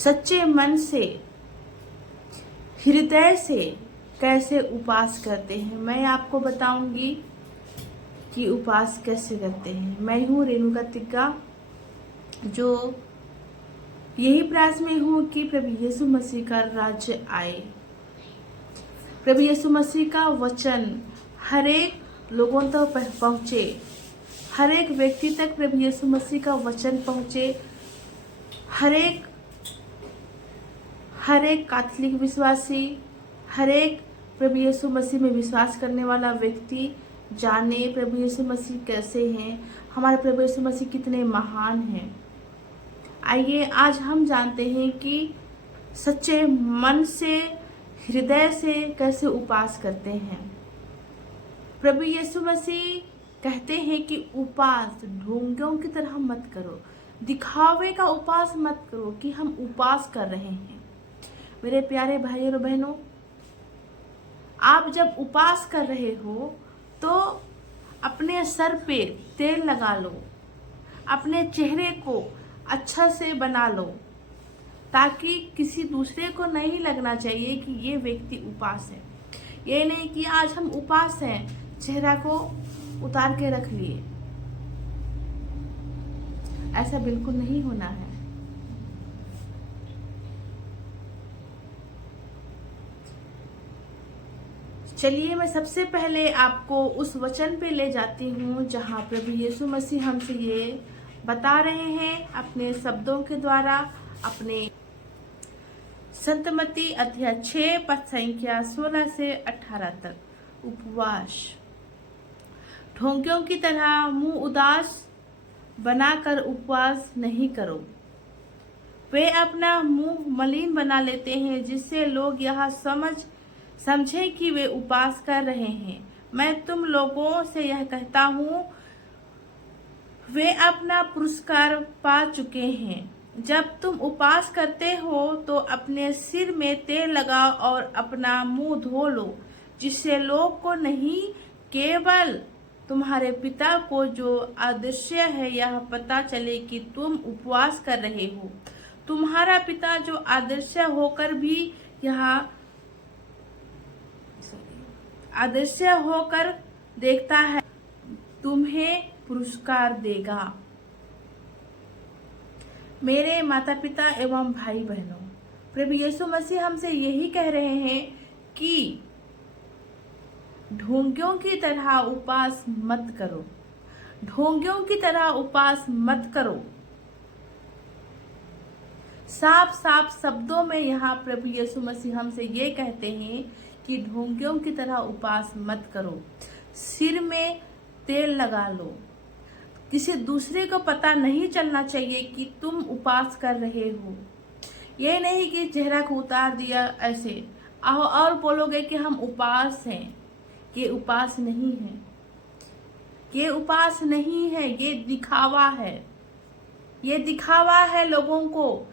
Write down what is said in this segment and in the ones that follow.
सच्चे मन से, हृदय से कैसे उपास करते हैं, मैं आपको बताऊंगी कि उपास कैसे करते हैं। मैं हूँ रेणुका तिग्गा, जो यही प्रयास में हूँ कि प्रभु यीशु मसीह का राज्य आए, प्रभु यीशु मसीह का वचन हर एक लोगों तक पहुँचे, हर एक व्यक्ति तक प्रभु यीशु मसीह का वचन पहुँचे, हर एक कैथोलिक विश्वासी, हर एक प्रभु यीशु मसीह में विश्वास करने वाला व्यक्ति जाने प्रभु यीशु मसीह कैसे हैं, हमारे प्रभु यीशु मसीह कितने महान हैं। आइए आज हम जानते हैं कि सच्चे मन से, हृदय से कैसे उपास करते हैं। प्रभु यीशु मसीह कहते हैं कि उपास ढोंगियों की तरह मत करो, दिखावे का उपास मत करो कि हम उपास कर रहे हैं। मेरे प्यारे भाइयों और बहनों, आप जब उपास कर रहे हो तो अपने सर पे तेल लगा लो, अपने चेहरे को अच्छा से बना लो, ताकि किसी दूसरे को नहीं लगना चाहिए कि ये व्यक्ति उपास है। ये नहीं कि आज हम उपास हैं, चेहरा को उतार के रख लिए, ऐसा बिल्कुल नहीं होना है। चलिए मैं सबसे पहले आपको उस वचन पे ले जाती हूँ जहाँ प्रभु यीशु मसीह हमसे ये बता रहे हैं अपने शब्दों के द्वारा, अपने संत मत्ती अध्याय 6 पद संख्या 16 से 18 तक। उपवास ढोंगियों की तरह मुंह उदास बनाकर उपवास नहीं करो। वे अपना मुंह मलिन बना लेते हैं, जिससे लोग यह समझे कि वे उपास कर रहे हैं। मैं तुम लोगों से यह कहता हूँ, वे अपना पुरस्कार पा चुके हैं। जब तुम उपास करते हो तो अपने सिर में तेल लगाओ और अपना मुंह धो लो, जिससे लोग को नहीं केवल तुम्हारे पिता को जो अदृश्य है यह पता चले कि तुम उपवास कर रहे हो। तुम्हारा पिता जो अदृश्य होकर भी अदृश्य होकर देखता है, तुम्हें पुरस्कार देगा। मेरे माता पिता एवं भाई बहनों, प्रभु यीशु मसीह हमसे यही कह रहे हैं कि ढोंगियों की तरह उपास मत करो, ढोंगियों की तरह उपास मत करो। साफ साफ शब्दों में यहाँ प्रभु यीशु मसीह हमसे ये कहते हैं कि ढोंगियों की तरह उपास मत करो। सिर में तेल लगा लो, किसी दूसरे को पता नहीं चलना चाहिए कि तुम उपास कर रहे हो। ये नहीं कि चेहरा को उतार दिया ऐसे और बोलोगे कि हम उपास हैं। ये उपास नहीं है, ये उपास नहीं है, ये दिखावा है। ये दिखावा है लोगों को।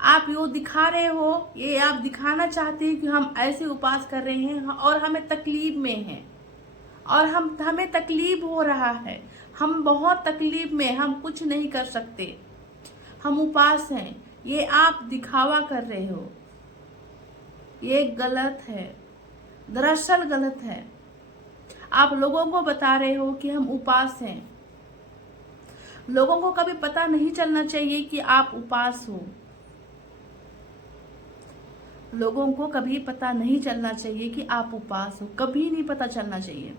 आप यो दिखा रहे हो, ये आप दिखाना चाहते हैं कि हम ऐसे उपास कर रहे हैं और हमें तकलीफ में हैं, और हमें तकलीफ हो रहा है, हम बहुत तकलीफ में, हम कुछ नहीं कर सकते, हम उपास हैं। ये आप दिखावा कर रहे हो, ये गलत है, दरअसल गलत है। आप लोगों को बता रहे हो कि हम उपास हैं। लोगों को कभी पता नहीं चलना चाहिए कि आप उपास हो। लोगों को कभी पता नहीं चलना चाहिए कि आप उपास हो, कभी नहीं पता चलना चाहिए,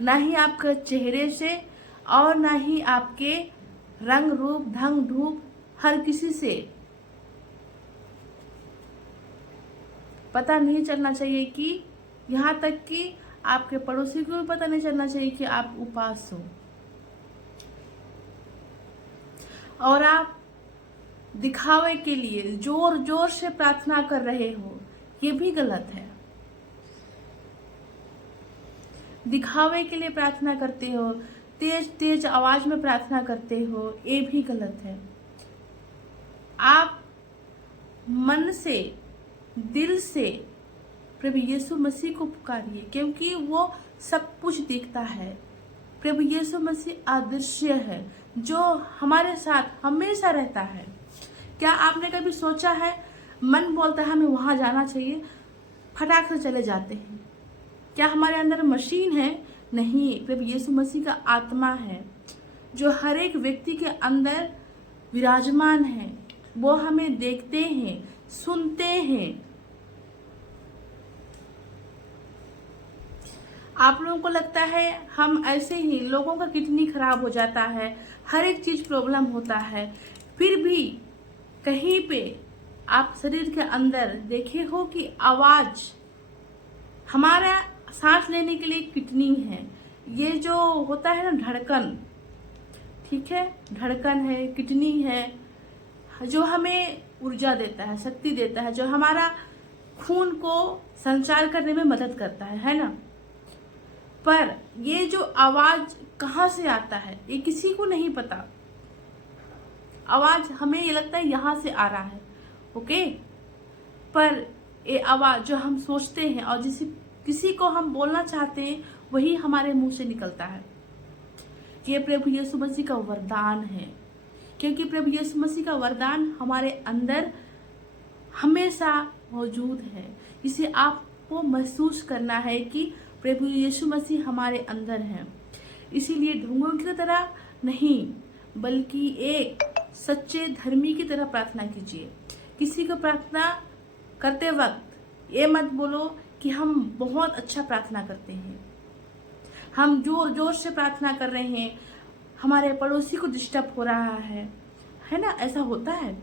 ना ही आपके चेहरे से और ना ही आपके रंग रूप ढंग ढूप हर किसी से पता नहीं चलना चाहिए, कि यहाँ तक कि आपके पड़ोसी को भी पता नहीं चलना चाहिए कि आप उपास हो। और आप दिखावे के लिए जोर जोर से प्रार्थना कर रहे हो, ये भी गलत है। दिखावे के लिए प्रार्थना करते हो, तेज तेज आवाज में प्रार्थना करते हो, ये भी गलत है। आप मन से, दिल से प्रभु यीशु मसीह को पुकारिए, क्योंकि वो सब कुछ देखता है। प्रभु यीशु मसीह अदृश्य है, जो हमारे साथ हमेशा रहता है। क्या आपने कभी सोचा है, मन बोलता है हमें वहां जाना चाहिए, फटाक से चले जाते हैं। क्या हमारे अंदर मशीन है? नहीं, प्रभु यीशु मसीह का आत्मा है जो हर एक व्यक्ति के अंदर विराजमान है। वो हमें देखते हैं, सुनते हैं। आप लोगों को लगता है हम ऐसे ही, लोगों का किडनी खराब हो जाता है, हर एक चीज प्रॉब्लम होता है, फिर भी कहीं पे आप शरीर के अंदर देखे हो कि आवाज, हमारा सांस लेने के लिए किडनी है, ये जो होता है ना धड़कन, ठीक है, धड़कन है, किडनी है, जो हमें ऊर्जा देता है, शक्ति देता है, जो हमारा खून को संचार करने में मदद करता है ना। पर ये जो आवाज कहाँ से आता है ये किसी को नहीं पता। आवाज हमें ये लगता है यहां से आ रहा है, ओके, पर ये आवाज जो हम सोचते हैं और किसी को हम बोलना चाहते हैं वही हमारे मुंह से निकलता है। ये प्रभु यीशु मसीह का वरदान है, क्योंकि प्रभु यीशु मसीह का वरदान हमारे अंदर हमेशा मौजूद है। इसे आपको महसूस करना है कि प्रभु यीशु मसीह हमारे अंदर है। इसीलिए ढोंगों की तरह नहीं, बल्कि एक सच्चे धर्मी की तरह प्रार्थना कीजिए। किसी को प्रार्थना करते वक्त ये मत बोलो कि हम बहुत अच्छा प्रार्थना करते हैं, हम जोर जोर से प्रार्थना कर रहे हैं, हमारे पड़ोसी को डिस्टर्ब हो रहा है ना। ऐसा होता है।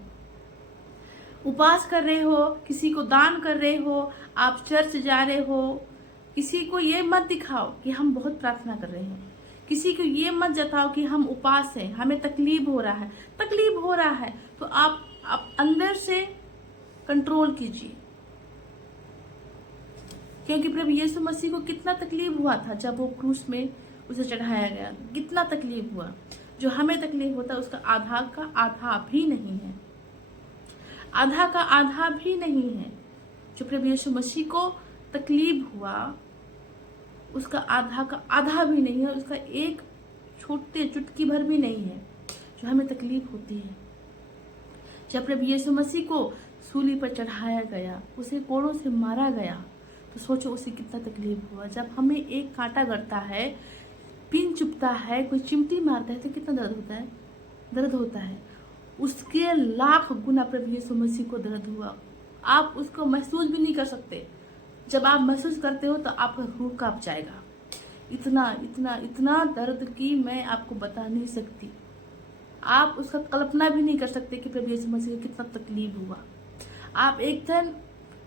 उपवास कर रहे हो, किसी को दान कर रहे हो, आप चर्च जा रहे हो, किसी को ये मत दिखाओ कि हम बहुत प्रार्थना कर रहे हैं। किसी को ये मत जताओ कि हम उपास हैं, हमें तकलीफ हो रहा है। तकलीफ हो रहा है तो आप अंदर से कंट्रोल कीजिए, क्योंकि प्रभु यीशु मसीह को कितना तकलीफ हुआ था जब वो क्रूस में उसे चढ़ाया गया। कितना तकलीफ हुआ। जो हमें तकलीफ होता है उसका आधा का आधा भी नहीं है, आधा का आधा भी नहीं है। जो प्रभु यीशु मसीह को तकलीफ हुआ उसका आधा का आधा भी नहीं है, उसका एक छोटे चुटकी भर भी नहीं है जो हमें तकलीफ होती है। जब प्रभु यीशु मसीह को सूली पर चढ़ाया गया, उसे कोड़ों से मारा गया, तो सोचो उसे कितना तकलीफ हुआ। जब हमें एक कांटा गड़ता है, पिन चुभता है, कोई चिमटी मारता है तो कितना दर्द होता है, दर्द होता है। उसके लाख गुना प्रभु यीशु मसीह को दर्द हुआ। आप उसको महसूस भी नहीं कर सकते। जब आप महसूस करते हो तो आपका रूह कांप जाएगा। इतना इतना इतना दर्द की मैं आपको बता नहीं सकती। आप उसका कल्पना भी नहीं कर सकते कि प्रभु यीशु मसीह को कितना तकलीफ हुआ। आप एक दिन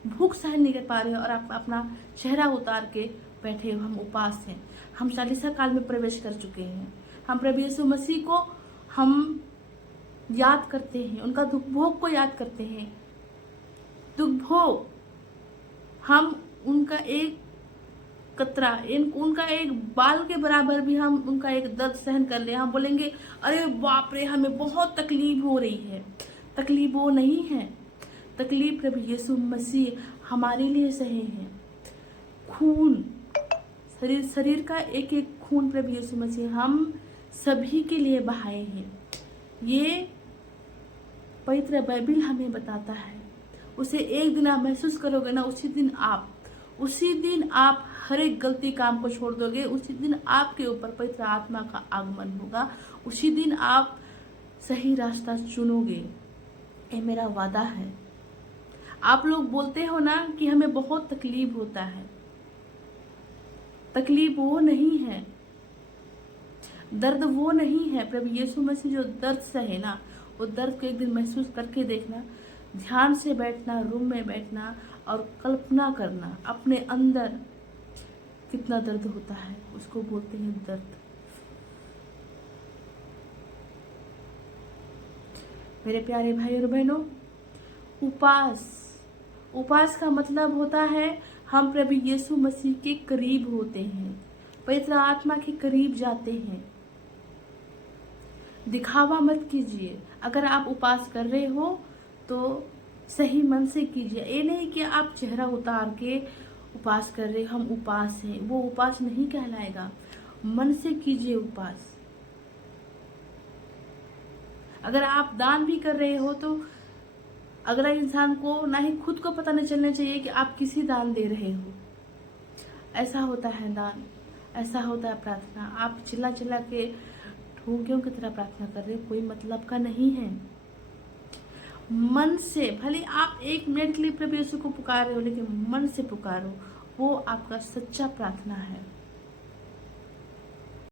भूख सहन नहीं कर पा रहे हो और आप अपना चेहरा उतार के बैठे हो। हम उपास हैं, हम चालीसा काल में प्रवेश कर चुके हैं। हम प्रभु यीशु मसीह को हम याद करते हैं, उनका दुख भोग को याद करते हैं। दुख भोग, हम उनका एक कतरा, उनका एक बाल के बराबर भी हम उनका एक दर्द सहन कर ले। हम बोलेंगे अरे बाप रे हमें बहुत तकलीफ हो रही है। तकलीफ वो नहीं है, तकलीफ प्रभु यीशु मसीह हमारे लिए सहे हैं। खून, शरीर का एक एक खून प्रभु यीशु मसीह हम सभी के लिए बहाए हैं। ये पवित्र बाइबल हमें बताता है। उसे एक दिन आप महसूस करोगे ना, उसी दिन आप हर एक गलती काम को छोड़ दोगे। उसी दिन आपके ऊपर पवित्र आत्मा का आगमन होगा। उसी दिन आप सही रास्ता चुनोगे। ये मेरा वादा है। आप लोग बोलते हो ना कि हमें बहुत तकलीफ होता है। तकलीफ वो नहीं है, दर्द वो नहीं है। प्रभु यीशु मसीह जो दर्द सहे ना, वो दर्द को एक दिन महसूस करके देखना। ध्यान से बैठना, रूम में बैठना और कल्पना करना अपने अंदर कितना दर्द होता है, उसको बोलते हैं दर्द। मेरे प्यारे भाई और बहनों, उपास का मतलब होता है हम प्रभु यीशु मसीह के करीब होते हैं, पवित्र आत्मा के करीब जाते हैं। दिखावा मत कीजिए। अगर आप उपास कर रहे हो तो सही मन से कीजिए। ये नहीं कि आप चेहरा उतार के उपास कर रहे, हम उपास हैं, वो उपास नहीं कहलाएगा। मन से कीजिए उपास। अगर आप दान भी कर रहे हो तो अगला इंसान को ना ही खुद को पता नहीं चलना चाहिए कि आप किसी दान दे रहे हो। ऐसा होता है दान, ऐसा होता है प्रार्थना। आप चिल्ला चिल्ला के ढोंगियों की तरह प्रार्थना कर रहे हो, कोई मतलब का नहीं है। मन से भले आप 1 मिनट के लिए प्रभु यीशु को पुकार रहे हो, लेकिन मन से पुकारो, वो आपका सच्चा प्रार्थना है।